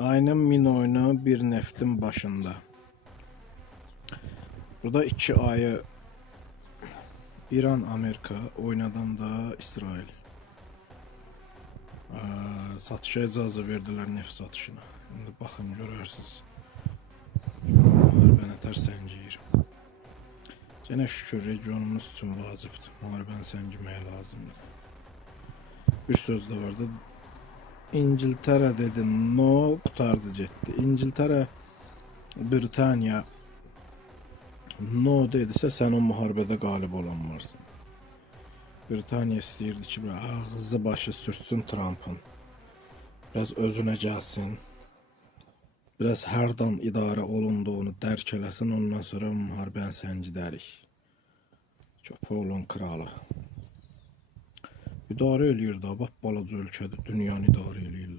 Ayının min oyunu bir neftin başında. Burada 2 ayı İran, Amerika, oynadan da İsrail. Satışa icazə verdilər neft satışına. Şimdi baxın görərsiniz. Müharibə nətər səngiyir. Yenə şükür regionumuz üçün vacibdir. Müharibəni səngiməyə lazımdır. Bir söz də vardı. İngiltərə dedi, no, qutardı getdi. İngiltərə, Britaniya no dedisə, sən o müharibədə qalib olan varsan. Britaniya istəyirdi ki, ağzı başı sürtsün Trump'ın. Biraz özünə gəlsin. Biraz hardan idarə olunduğunu dərk eləsin, ondan sonra müharibəni səngidərik. Köpoğlun kralı. İdarə eləyir də, balaca ölkədir, dünyanı idarə eləyir.